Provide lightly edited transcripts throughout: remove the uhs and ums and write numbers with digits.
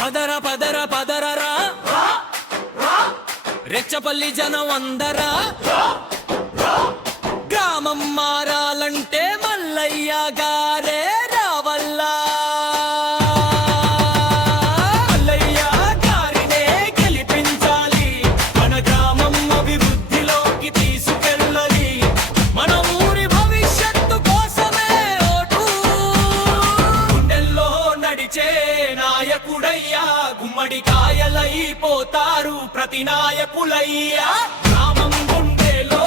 పదర పదర పదరరా రెచ్చపల్లి జనం అందరా గ్రామం మారాలంటే మల్లయ్య గారే రావల్లా మల్లయ్య గారినే గెలిపించాలి మన గ్రామం అభివృద్ధిలోకి తీసుకెళ్ళాలి మన ఊరి భవిష్యత్తు కోసమే ఓటు గుండెల్లో నడిచే నాయకుడయ్యా గుమ్మడికాయలైపోతారు ప్రతి నాయకులయ్యా గ్రామం గుండెలో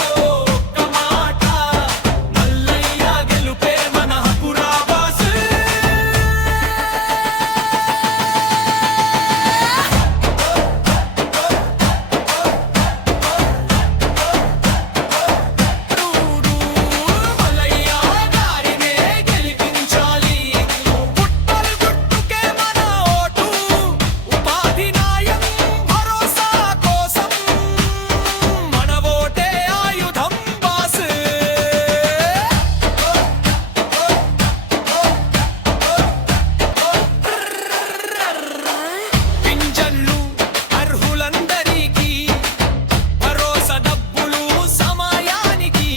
ఒక్క మాట మల్లయ్య గెలుపే మన హక్కురా బాస్ మల్లయ్య గారినే గెలిపించాలి పుట్టలు గుట్టుకే మన ఓటు ఉపాధి న్యాయం భరోసా కోసం మన ఓటే ఆయుధం బాస్ పింఛన్లు అర్హులందరికీ భరోసా డబ్బులు సమయానికి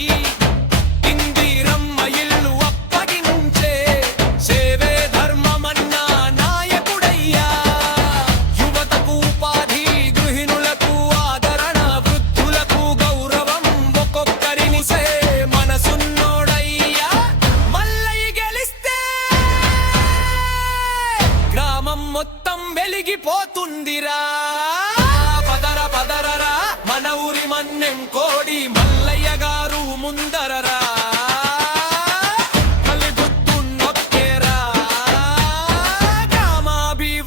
ఇందిరమ్మ ఇల్లు అప్పగించే సేవే ధర్మమన్న నాయకుడయ్యా యువతకు ఉపాధి గృహిణులకు ఆదరణ వృద్ధులకు గౌరవం ఒక్కొక్కరిని సే మనసున్నోడయ్యా మల్లయ్య గెలిస్తే గ్రామం మొత్తం వెలిగిపోతుందిరా